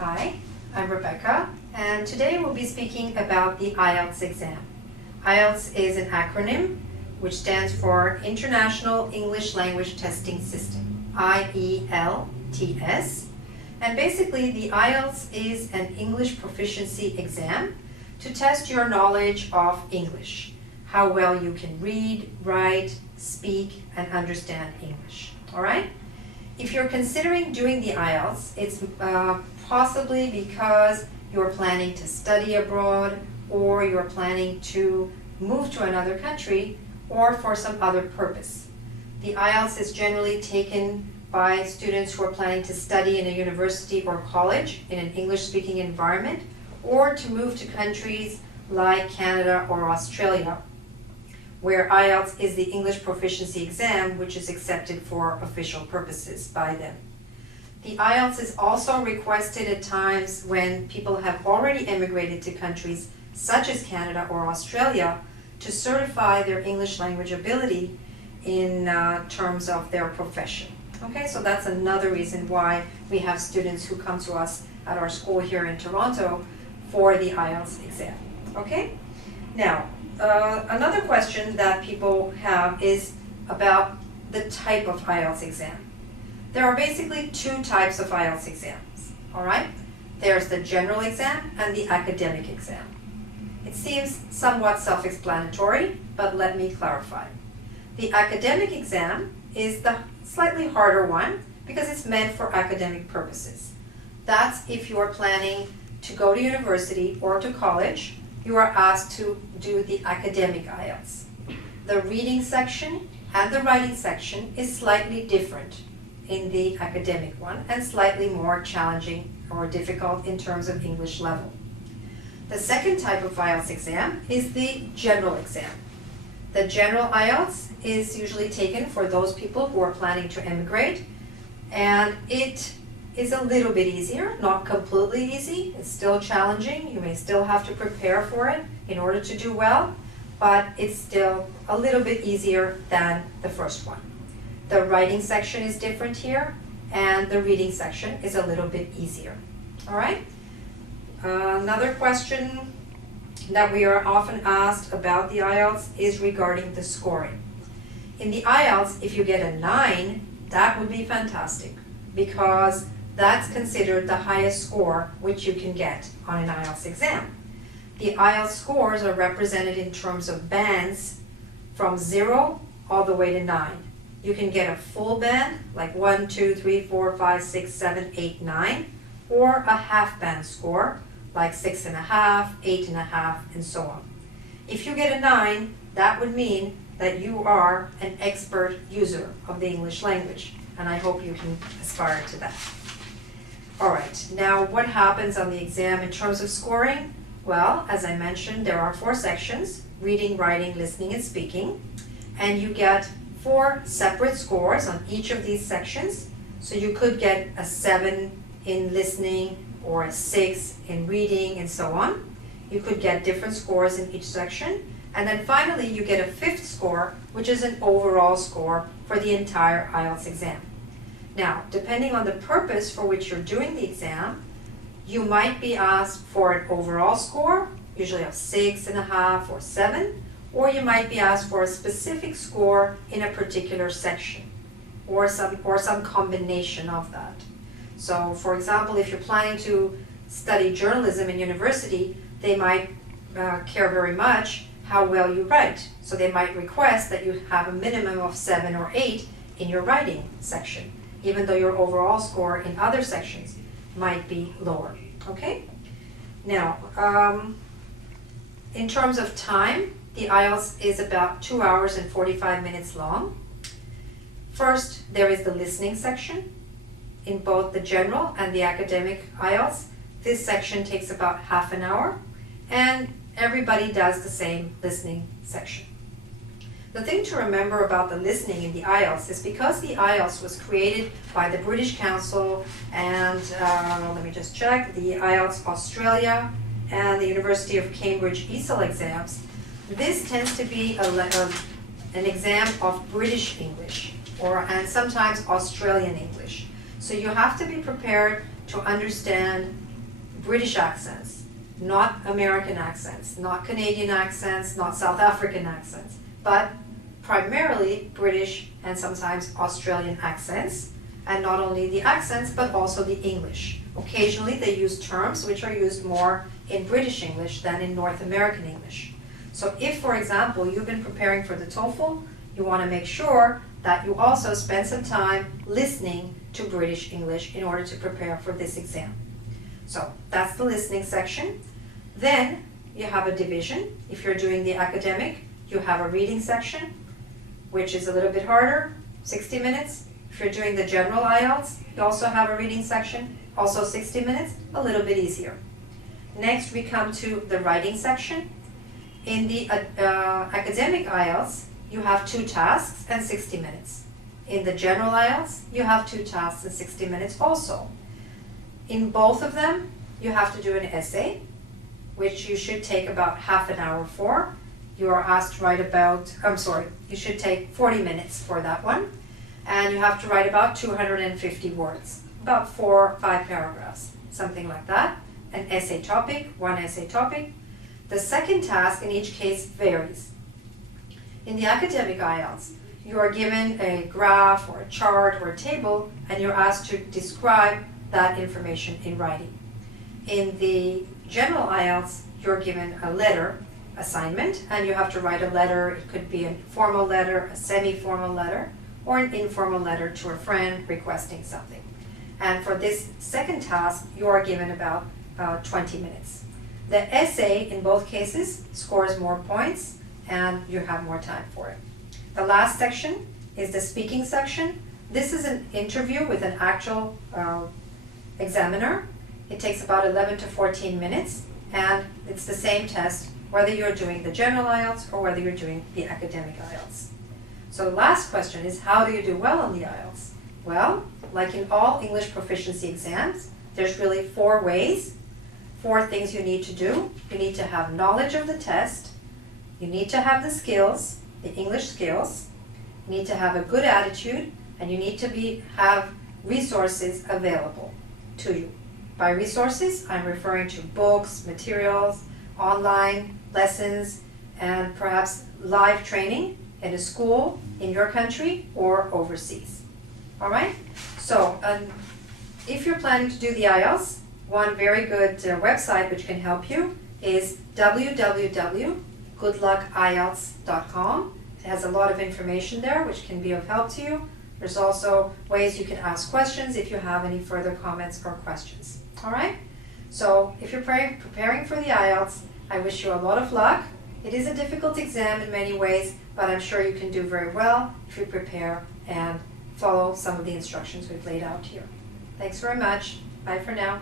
Hi, I'm Rebecca, and today we'll be speaking about the Ielts exam. Ielts is an acronym which stands for International English Language Testing System, IELTS. And basically the Ielts is an English proficiency exam to test your knowledge of English, how well you can read, write, speak, and understand English. All right? If you're considering doing the Ielts, it's possibly because you're planning to study abroad, or you're planning to move to another country, or for some other purpose. The Ielts is generally taken by students who are planning to study in a university or college in an English-speaking environment, or to move to countries like Canada or Australia, where Ielts is the English proficiency exam, which is accepted for official purposes by them. The Ielts is also requested at times when people have already immigrated to countries such as Canada or Australia to certify their English language ability in terms of their profession. Okay, so that's another reason why we have students who come to us at our school here in Toronto for the Ielts exam. Okay, now another question that people have is about the type of Ielts exam. There are basically two types of Ielts exams, all right? There's the general exam and the academic exam. It seems somewhat self-explanatory, but let me clarify. The academic exam is the slightly harder one because it's meant for academic purposes. That's if you're planning to go to university or to college, you are asked to do the academic Ielts. The reading section and the writing section is slightly different in the academic one and slightly more challenging or difficult in terms of English level. The second type of Ielts exam is the general exam. The general Ielts is usually taken for those people who are planning to emigrate, and it is a little bit easier, not completely easy. It's still challenging. You may still have to prepare for it in order to do well, but it's still a little bit easier than the first one. The writing section is different here, and the reading section is a little bit easier. All right? Another question that we are often asked about the Ielts is regarding the scoring. In the Ielts, if you get a 9, that would be fantastic, because that's considered the highest score which you can get on an Ielts exam. The Ielts scores are represented in terms of bands from 0 all the way to 9. You can get a full band, like 1, 2, 3, 4, 5, 6, 7, 8, 9, or a half band score, like 6.5, 8.5, and so on. If you get a 9, that would mean that you are an expert user of the English language, and I hope you can aspire to that. All right, now what happens on the exam in terms of scoring? Well, as I mentioned, there are 4 sections: reading, writing, listening, and speaking, and you get 4 separate scores on each of these sections. So you could get a 7 in listening, or a 6 in reading, and so on. You could get different scores in each section. And then finally, you get a 5th score, which is an overall score for the entire Ielts exam. Now, depending on the purpose for which you're doing the exam, you might be asked for an overall score, usually of 6.5 or 7, or you might be asked for a specific score in a particular section, or some combination of that. So, for example, if you're planning to study journalism in university, they might care very much how well you write. So they might request that you have a minimum of 7 or 8 in your writing section, even though your overall score in other sections might be lower. Okay? Now, in terms of time, the Ielts is about 2 hours and 45 minutes long. First, there is the listening section. In both the general and the academic Ielts, this section takes about half an hour, and everybody does the same listening section. The thing to remember about the listening in the Ielts is because the Ielts was created by the British Council and, let me just check, the Ielts Australia and the University of Cambridge Ielts Exams, this tends to be an exam of British English and sometimes Australian English. So you have to be prepared to understand British accents, not American accents, not Canadian accents, not South African accents, but primarily British and sometimes Australian accents, and not only the accents but also the English. Occasionally they use terms which are used more in British English than in North American English. So if, for example, you've been preparing for the TOEFL, you want to make sure that you also spend some time listening to British English in order to prepare for this exam. So that's the listening section. Then you have a division. If you're doing the academic, you have a reading section, which is a little bit harder, 60 minutes. If you're doing the general IELTS, you also have a reading section, also 60 minutes, a little bit easier. Next, we come to the writing section. In the academic IELTS, you have 2 tasks and 60 minutes. In the general IELTS, you have 2 tasks and 60 minutes also. In both of them, you have to do an essay, which you should take about half an hour for. You are asked to write about, you should take 40 minutes for that one. And you have to write about 250 words, about 4 or 5 paragraphs, something like that. An essay topic, 1 essay topic. The second task in each case varies. In the academic IELTS, you are given a graph or a chart or a table, and you're asked to describe that information in writing. In the general IELTS, you're given a letter assignment, and you have to write a letter. It could be a formal letter, a semi-formal letter, or an informal letter to a friend requesting something. And for this second task, you are given about 20 minutes. The essay, in both cases, scores more points, and you have more time for it. The last section is the speaking section. This is an interview with an actual examiner. It takes about 11 to 14 minutes, and it's the same test whether you're doing the general IELTS or whether you're doing the academic IELTS. So the last question is, how do you do well on the IELTS? Well, like in all English proficiency exams, there's really 4 ways, 4 things you need to do. You need to have knowledge of the test, you need to have the skills, the English skills, you need to have a good attitude, and you need to have resources available to you. By resources, I'm referring to books, materials, online lessons, and perhaps live training in a school in your country or overseas. All right? So if you're planning to do the IELTS, one very good website which can help you is www.goodluckielts.com. It has a lot of information there which can be of help to you. There's also ways you can ask questions if you have any further comments or questions. All right? So if you're preparing for the IELTS, I wish you a lot of luck. It is a difficult exam in many ways, but I'm sure you can do very well if you prepare and follow some of the instructions we've laid out here. Thanks very much. Bye for now.